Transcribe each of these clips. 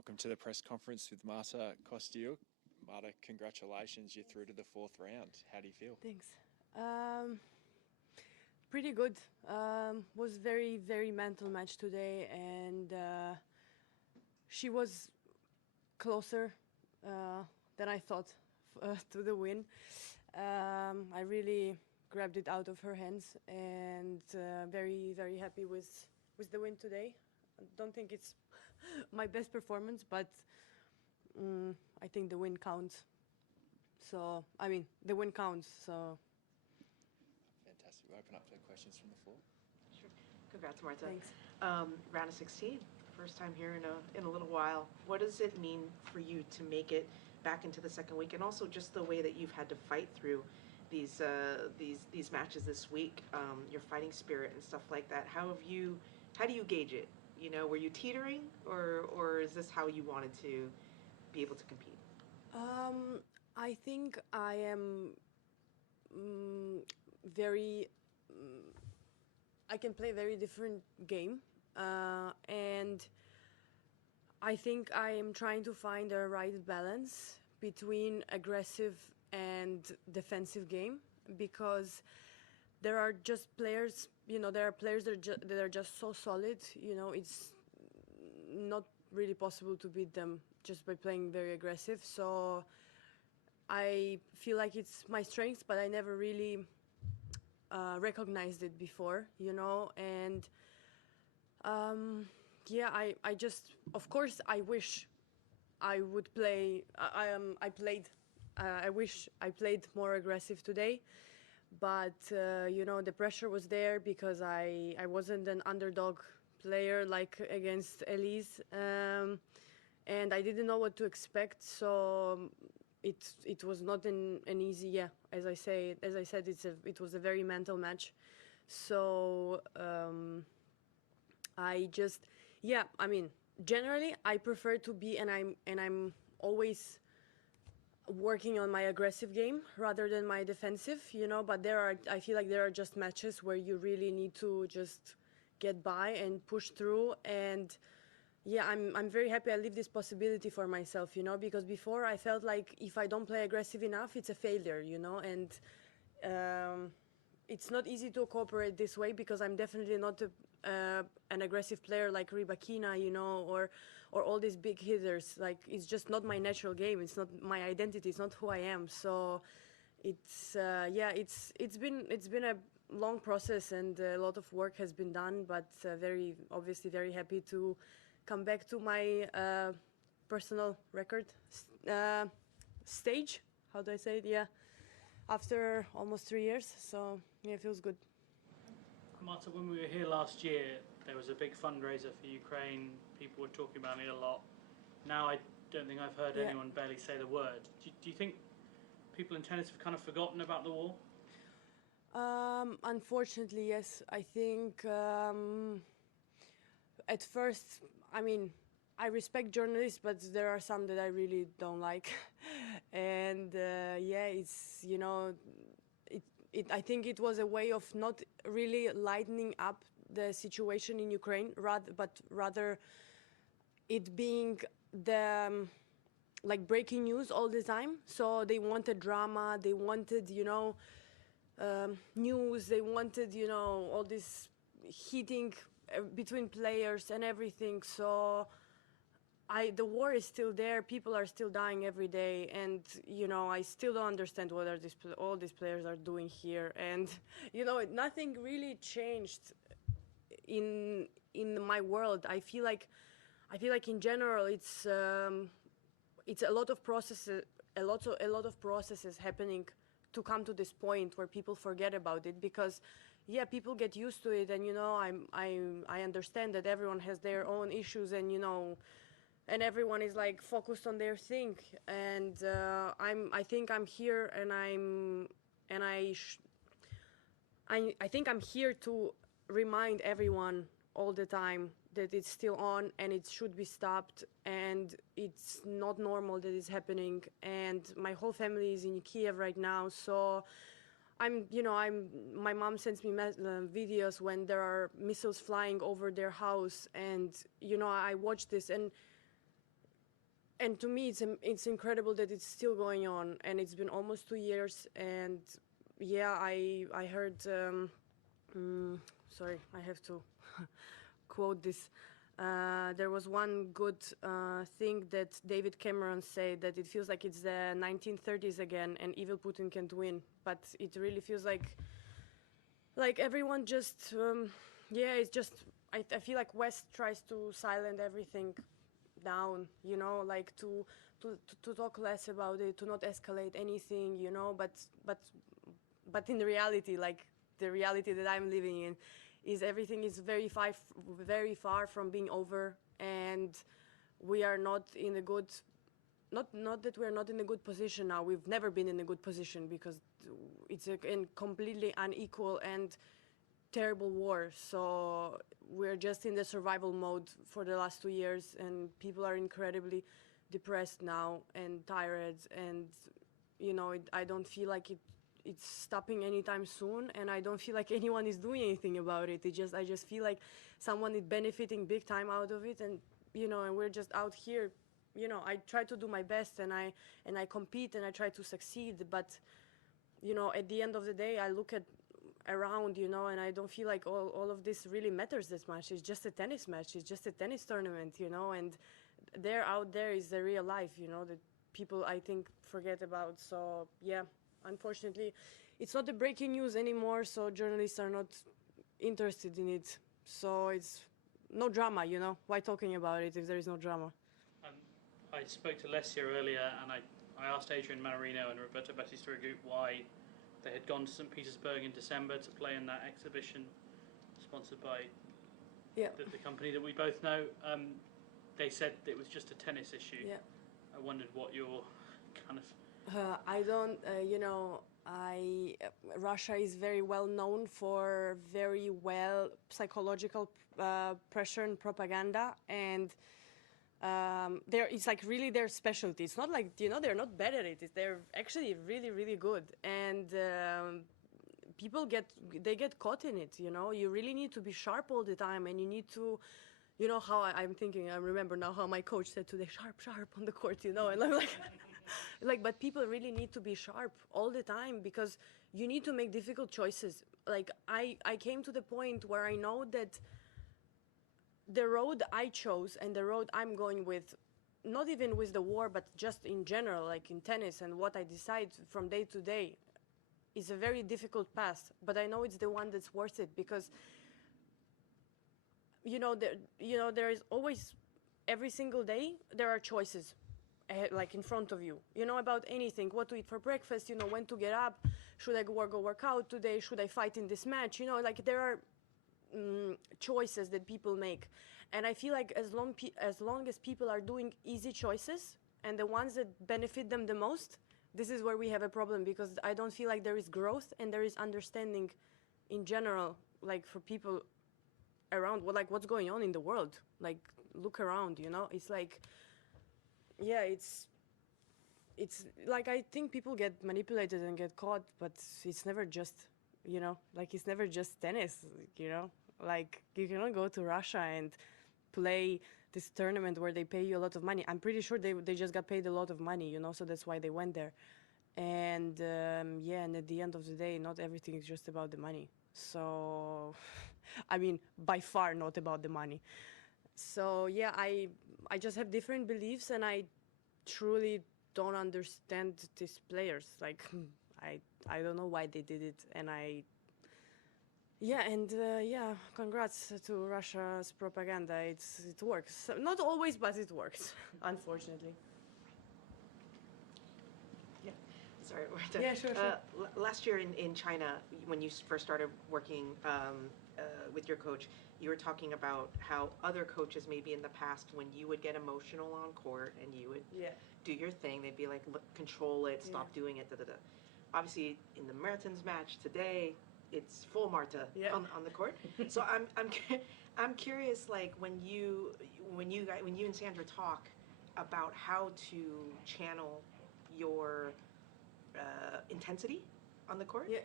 Welcome to the press conference with Marta, Kostyuk. Marta, congratulations, you're through to the fourth round. How do you feel? Thanks. Pretty good. Was very mental match today, and she was closer than I thought to the win. I really grabbed it out of her hands, and very happy with the win today. I don't think it's my best performance, but I think the win counts. So, I mean, the win counts, so. Fantastic. We'll open up to questions from the floor. Sure. Congrats, Marta. Thanks. Round of 16, first time here in a little while. What does it mean for you to make it back into the second week, and also just the way that you've had to fight through these matches this week, your fighting spirit and stuff like that? How do you gauge it? You know, were you teetering, or is this how you wanted to be able to compete? I think I am I can play very different game, and I think I am trying to find the right balance between aggressive and defensive game, because there are just players, there are players that are just so solid, it's not really possible to beat them just by playing very aggressive. So I feel like it's my strength, but I never really recognized it before, and I just, of course, I wish I would play, I wish I played more aggressive today, but, the pressure was there because I wasn't an underdog player like against Elise, and I didn't know what to expect, so it was not an easy, as I said, it was a very mental match. So generally I prefer to be, and I'm always working on my aggressive game rather than my defensive, but I feel like there are just matches where you really need to just get by and push through. And I'm very happy I leave this possibility for myself, because before I felt like if I don't play aggressive enough, it's a failure, and it's not easy to cooperate this way, because I'm definitely not an aggressive player like Rybakina, or all these big hitters. Like, it's just not my natural game. It's not my identity. It's not who I am. So it's been a long process, and a lot of work has been done, but very happy to come back to my personal record stage. How do I say it? Yeah, after almost 3 years. So it feels good. Marta, when we were here last year, there was a big fundraiser for Ukraine. People were talking about it a lot. Now I don't think I've heard anyone barely say the word. Do you think people in tennis have kind of forgotten about the war? Unfortunately, yes. I think at first, I respect journalists, but there are some that I really don't like. And it's, I think it was a way of not really lightening up the situation in Ukraine, but rather it being the breaking news all the time. So they wanted drama, they wanted, news, they wanted, all this heating between players and everything. So the war is still there. People are still dying every day, and I still don't understand what all these players are doing here. And nothing really changed in my world. I feel like in general it's a lot of processes, a lot of processes happening to come to this point where people forget about it, because people get used to it, and I understand that everyone has their own issues, and and everyone is focused on their thing, and I think I'm here, and I think I'm here to remind everyone all the time that it's still on and it should be stopped, and it's not normal that it's happening. And my whole family is in Kiev right now, so my mom sends me videos when there are missiles flying over their house, and I watch this, and and to me it's incredible that it's still going on, and it's been almost 2 years. And yeah, I heard sorry, I have to quote this. There was one good thing that David Cameron said, that it feels like it's the 1930s again and evil Putin can't win. But it really feels like everyone just it's just I feel like West tries to silence everything down, like to talk less about it, to not escalate anything, but in reality, like the reality that I'm living in, is everything is very far from being over, and we are not in a good, not that we're not in a good position now. We've never been in a good position, because it's a completely unequal and terrible war. So we're just in the survival mode for the last 2 years, and people are incredibly depressed now and tired, and I don't feel like it's stopping anytime soon, and I don't feel like anyone is doing anything about it. I just feel like someone is benefiting big time out of it, and and we're just out here. I try to do my best, and I compete, and I try to succeed, but at the end of the day, I look around, and I don't feel like all of this really matters that much. It's just a tennis match. It's just a tennis tournament, and out there is the real life, that people, I think, forget about. So yeah, unfortunately, it's not the breaking news anymore, so journalists are not interested in it. So it's no drama, Why talking about it if there is no drama? I spoke to Lesia earlier, and I asked Adrian Manarino and Roberto Battista-Agut why they had gone to St. Petersburg in December to play in that exhibition sponsored by the company that we both know. They said it was just a tennis issue. Yeah. I wondered what your kind of... I don't, Russia is very well known for very well psychological pressure and propaganda, and it's like really their specialty. It's not like, they're not bad at it. They're actually really, really good. And people get caught in it, You really need to be sharp all the time, and you need to, how I'm thinking, I remember now how my coach said today, sharp on the court, and I'm like, but people really need to be sharp all the time, because you need to make difficult choices. Like, I came to the point where I know that the road I chose and the road I'm going with, not even with the war, but just in general, like in tennis, and what I decide from day to day, is a very difficult path. But I know it's the one that's worth it, because there is always, every single day, there are choices, like in front of you, about anything, what to eat for breakfast, when to get up, should I go work out today, should I fight in this match, like there are choices that people make. And I feel like as long as people are doing easy choices, and the ones that benefit them the most, this is where we have a problem, because I don't feel like there is growth and there is understanding in general, like for people around, what's going on in the world. Like, look around, it's like, yeah, it's like, I think people get manipulated and get caught, but it's never just, it's never just tennis, like, you cannot go to Russia and play this tournament where they pay you a lot of money. I'm pretty sure they just got paid a lot of money, so that's why they went there. And and at the end of the day, not everything is just about the money. So I mean, by far not about the money. So yeah, I just have different beliefs, and I truly don't understand these players. Like, I don't know why they did it, and congrats to Russia's propaganda. It works. Not always, but it works, unfortunately. Yeah, sorry, Marta. Yeah, sure. Last year in China, when you first started working with your coach, you were talking about how other coaches maybe in the past, when you would get emotional on court and you would do your thing, they'd be like, look, control it, stop doing it, da-da-da. Obviously, in the Mertens match today, it's full Marta on the court. So I'm curious, like, when you and Sandra talk about how to channel your intensity on the court. Yeah.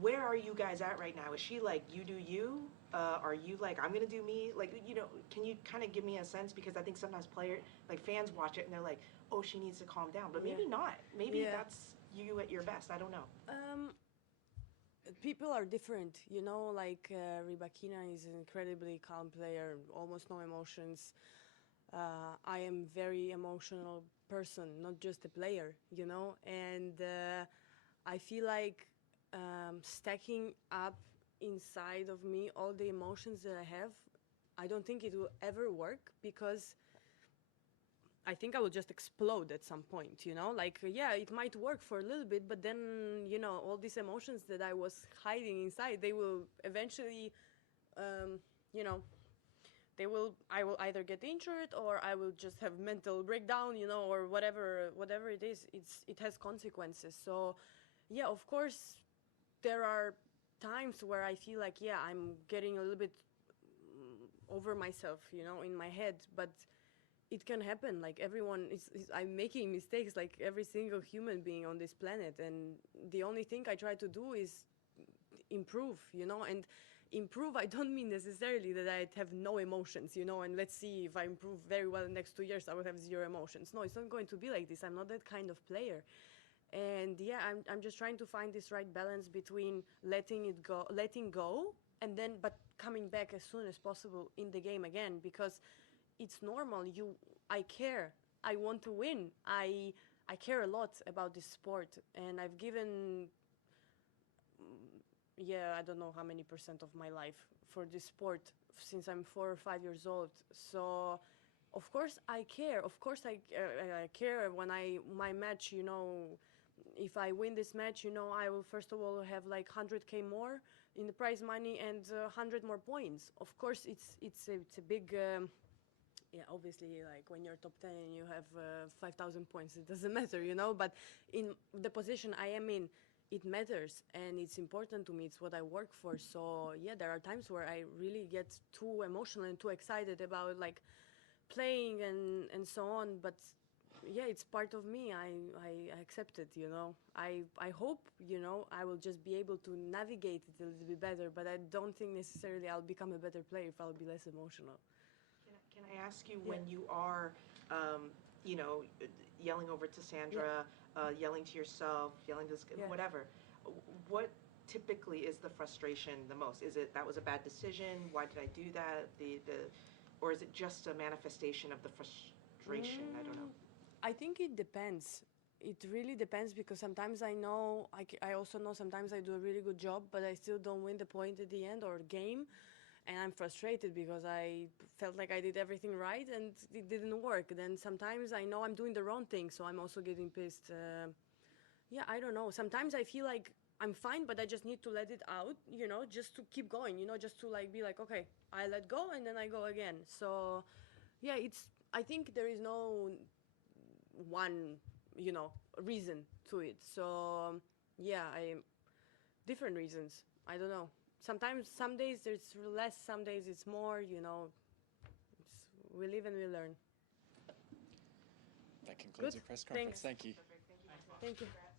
Where are you guys at right now? Is she like, you do you, Are you like, I'm gonna do me? Like, you know, can you kind of give me a sense? Because I think sometimes fans watch it and they're like, oh, she needs to calm down. But maybe not. Maybe that's you at your best. I don't know. People are different, you know, like Rybakina is an incredibly calm player, almost no emotions. I am very emotional person, not just a player, you know, and I feel like stacking up inside of me all the emotions that I have, I don't think it will ever work because I think I will just explode at some point, you know? Like, yeah, it might work for a little bit, but then, you know, all these emotions that I was hiding inside, they will eventually, you know, I will either get injured or I will just have mental breakdown, you know, or whatever it is, it has consequences. So, yeah, of course, there are times where I feel like, yeah, I'm getting a little bit over myself, you know, in my head, but it can happen. Like everyone I'm making mistakes like every single human being on this planet, and the only thing I try to do is improve, you know. And improve, I don't mean necessarily that I have no emotions, you know, and let's see if I improve very well in the next 2 years I will have zero emotions. No, it's not going to be like this. I'm not that kind of player. And yeah, I'm just trying to find this right balance between letting go and then but coming back as soon as possible in the game again, because it's normal. I care. I want to win. I care a lot about this sport, and I've given, yeah, I don't know how many % of my life for this sport since I'm 4 or 5 years old. So, of course, I care. Of course, I care when my match. You know, if I win this match, you know, I will first of all have like 100K more in the prize money and 100 more points. Of course, it's a big. Yeah, obviously, like when you're top 10 and you have 5,000 points, it doesn't matter, you know, but in the position I am in, it matters and it's important to me. It's what I work for. So, yeah, there are times where I really get too emotional and too excited about like playing and so on. But, yeah, it's part of me. I accept it, you know. I hope, you know, I will just be able to navigate it a little bit better, but I don't think necessarily I'll become a better player if I'll be less emotional. Can I ask you, when you are, you know, yelling over to Sandra, yelling to yourself, yelling to this, whatever, what typically is the frustration the most? Is it that was a bad decision? Why did I do that? Or is it just a manifestation of the frustration? I don't know. I think it depends. It really depends, because sometimes I know, I also know sometimes I do a really good job, but I still don't win the point at the end or game. And I'm frustrated because I felt like I did everything right and it didn't work. Then sometimes I know I'm doing the wrong thing, so I'm also getting pissed. Yeah, I don't know. Sometimes I feel like I'm fine, but I just need to let it out, you know, just to keep going, you know, just to like be like, okay, I let go and then I go again. So, yeah, I think there is no one, you know, reason to it. So, yeah, different reasons. I don't know. Sometimes, some days there's less, some days it's more, you know. We live and we learn. That concludes Good. the press conference. Thanks. Thank you. Perfect. Thank you. Thank you.